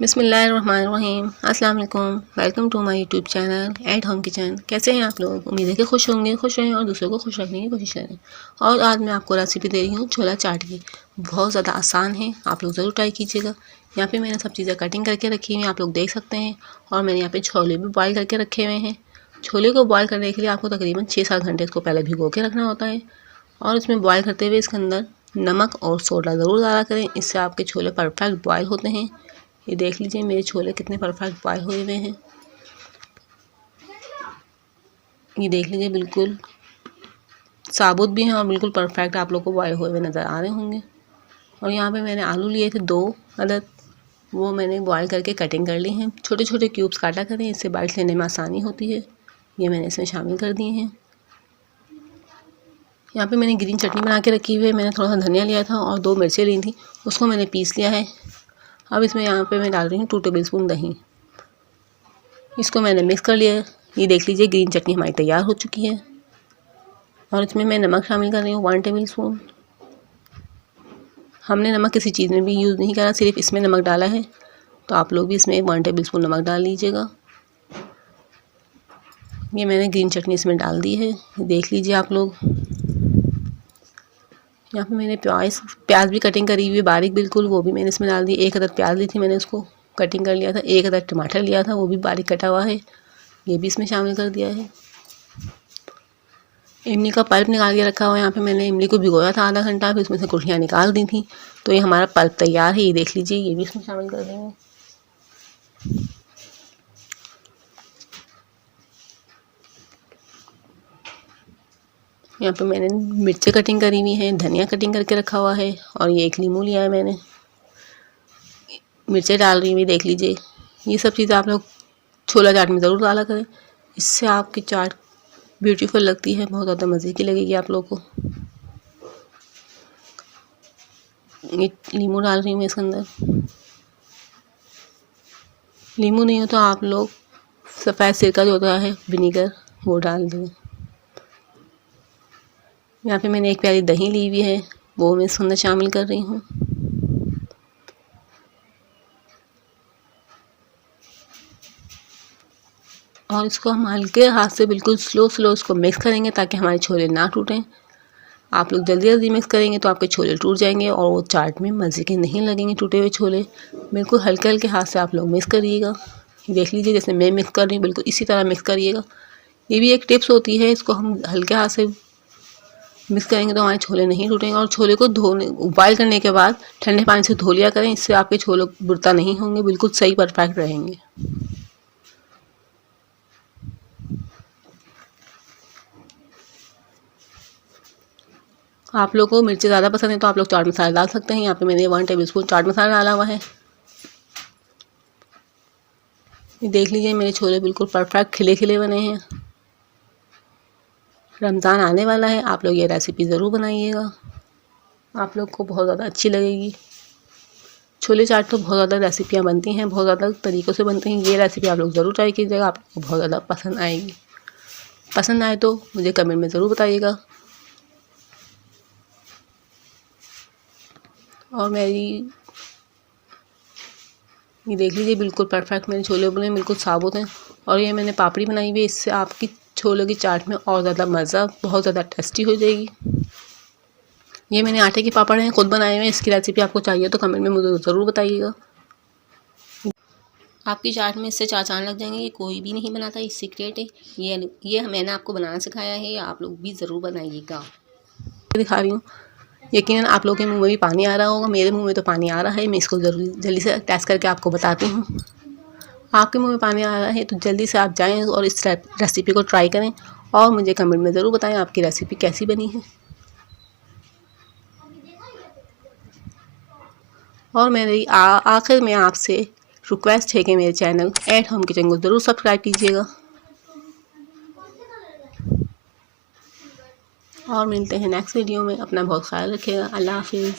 बिस्मिल्लाहिर्रहमानिर्रहीम। अस्सलाम वालेकुम। Welcome to my YouTube channel at home kitchen. कैसे हैं आप लोग? उम्मीद है कि खुश होंगे, खुश रहें और दूसरों को खुश रखने की कोशिश करें। और आज मैं आपको रेसिपी दे रही हूँ छोला चाट की। बहुत ज़्यादा आसान है, आप लोग ज़रूर ट्राई कीजिएगा। यहाँ पे मैंने सब चीज़ें कटिंग करके रखी हुई हैं, आप लोग देख सकते हैं। और मैंने यहाँ पे छोले भी बॉयल करके रखे हुए हैं। छोले को बॉयल करने के लिए आपको तकरीबन 6-7 घंटे इसको पहले भिगो के रखना होता है। और इसमें बॉयल करते हुए इसके अंदर नमक और सोडा ज़रूर डाला करें, इससे आपके छोले परफेक्ट बॉयल होते हैं। ये देख लीजिए मेरे छोले कितने परफेक्ट बॉयल हुए हुए हैं। ये देख लीजिए बिल्कुल साबुत भी हैं और बिल्कुल परफेक्ट आप लोग को बॉयल हुए हुए नज़र आ रहे होंगे। और यहाँ पे मैंने आलू लिए थे 2 अदद, वो मैंने बॉयल करके कटिंग कर ली हैं। छोटे छोटे क्यूब्स काटा करें, इससे बाइट लेने में आसानी होती है। ये मैंने इसमें शामिल कर दिए हैं। यहाँ पे मैंने ग्रीन चटनी बना के रखी हुई है। मैंने थोड़ा सा धनिया लिया था और 2 मिर्चें ली थी, उसको मैंने पीस लिया है। अब इसमें यहाँ पे मैं डाल रही हूँ 2 टेबलस्पून दही। इसको मैंने मिक्स कर लिया है। ये देख लीजिए ग्रीन चटनी हमारी तैयार हो चुकी है। और इसमें मैं नमक शामिल कर रही हूँ 1 टेबलस्पून। हमने नमक किसी चीज़ में भी यूज़ नहीं करा, सिर्फ इसमें नमक डाला है, तो आप लोग भी इसमें 1 टेबलस्पून नमक डाल लीजिएगा। ये मैंने ग्रीन चटनी इसमें डाल दी है, देख लीजिए आप लोग। यहाँ पे मैंने प्याज भी कटिंग करी हुई है बारीक बिल्कुल, वो भी मैंने इसमें डाल दी। 1 अदद प्याज ली थी मैंने, उसको कटिंग कर लिया था। 1 अदद टमाटर लिया था, वो भी बारीक कटा हुआ है, ये भी इसमें शामिल कर दिया है। इमली का पल्प निकाल के रखा हुआ है। यहाँ पे मैंने इमली को भिगोया था आधा घंटा, फिर उसमें से गुठलियाँ निकाल दी थी, तो ये हमारा पल्प तैयार है। ये देख लीजिए, ये भी इसमें शामिल कर देंगे। यहाँ पे मैंने मिर्चें कटिंग करी हुई हैं, धनिया कटिंग करके रखा हुआ है, और ये 1 नींबू लिया है मैंने। मिर्चें डाल रही हुई देख लीजिए। ये सब चीज़ें आप लोग छोला चाट में ज़रूर डाला करें, इससे आपकी चाट ब्यूटीफुल लगती है, बहुत ज़्यादा मज़े की लगेगी आप लोगों को। ये नींबू डाल रही हूँ मैं इसके अंदर। नींबू नहीं हो तो आप लोग सफ़ेद सिरका जो होता है विनीगर, वो डाल दें। यहाँ पे मैंने 1 प्याली दही ली हुई है, वो मैं इसके अंदर शामिल कर रही हूँ। और इसको हम हल्के हाथ से बिल्कुल स्लो इसको मिक्स करेंगे, ताकि हमारे छोले ना टूटें। आप लोग जल्दी जल्दी मिक्स करेंगे तो आपके छोले टूट जाएंगे और वो चाट में मज़े के नहीं लगेंगे टूटे हुए छोले। बिल्कुल हल्के हल्के हाथ से आप लोग मिक्स करिएगा। देख लीजिए जैसे मैं मिक्स कर रही हूँ, बिल्कुल इसी तरह मिक्स करिएगा। ये भी एक टिप्स होती है, इसको हम हल्के हाथ से मिक्स करेंगे तो हमारे छोले नहीं टूटेंगे। और छोले को बॉयल करने के बाद ठंडे पानी से धो लिया करें, इससे आपके छोले बुरता नहीं होंगे, बिल्कुल सही परफेक्ट रहेंगे। आप लोग को मिर्ची ज़्यादा पसंद है तो आप लोग चाट मसाला डाल सकते हैं। यहाँ पे मैंने 1 टेबलस्पून चाट मसाला डाला हुआ है। ये देख लीजिए मेरे छोले बिल्कुल परफेक्ट खिले खिले बने हैं। रमज़ान आने वाला है, आप लोग ये रेसिपी ज़रूर बनाइएगा, आप लोग को बहुत ज़्यादा अच्छी लगेगी। छोले चाट तो बहुत ज़्यादा रेसिपियाँ बनती हैं, बहुत ज़्यादा तरीक़ों से बनती हैं। ये रेसिपी आप लोग ज़रूर ट्राई कीजिएगा, आपको बहुत ज़्यादा पसंद आएगी। पसंद आए तो मुझे कमेंट में ज़रूर बताइएगा। और मेरी ये देख लीजिए बिल्कुल परफेक्ट मेरे छोले बने, बिल्कुल साबुत हैं। और ये मैंने पापड़ी बनाई हुई है, इससे आपकी छोले की चाट में और ज़्यादा मज़ा, बहुत ज़्यादा टेस्टी हो जाएगी। ये मैंने आटे के पापड़ हैं, खुद बनाए हुए हैं। इसकी रेसिपी आपको चाहिए तो कमेंट में मुझे ज़रूर बताइएगा। आपकी चाट में इससे 4 चाँद लग जाएंगे। ये कोई भी नहीं बनाता, ये सीक्रेट है। ये मैंने आपको बनाना सिखाया है, आप लोग भी ज़रूर बनाइएगा। दिखा रही हूँ, यकीनन आप लोगों के मुंह में भी पानी आ रहा होगा, मेरे मुंह में तो पानी आ रहा है। मैं इसको जल्दी से टेस्ट करके आपको बताती हूँ। आपके मुंह में पानी आ रहा है तो जल्दी से आप जाएं और इस रेसिपी को ट्राई करें और मुझे कमेंट में ज़रूर बताएं आपकी रेसिपी कैसी बनी है। और मेरी आखिर में आपसे रिक्वेस्ट है कि मेरे चैनल एट होम किचन को ज़रूर सब्सक्राइब कीजिएगा। और मिलते हैं नेक्स्ट वीडियो में। अपना बहुत ख्याल रखिएगा। अल्लाह हाफिज़।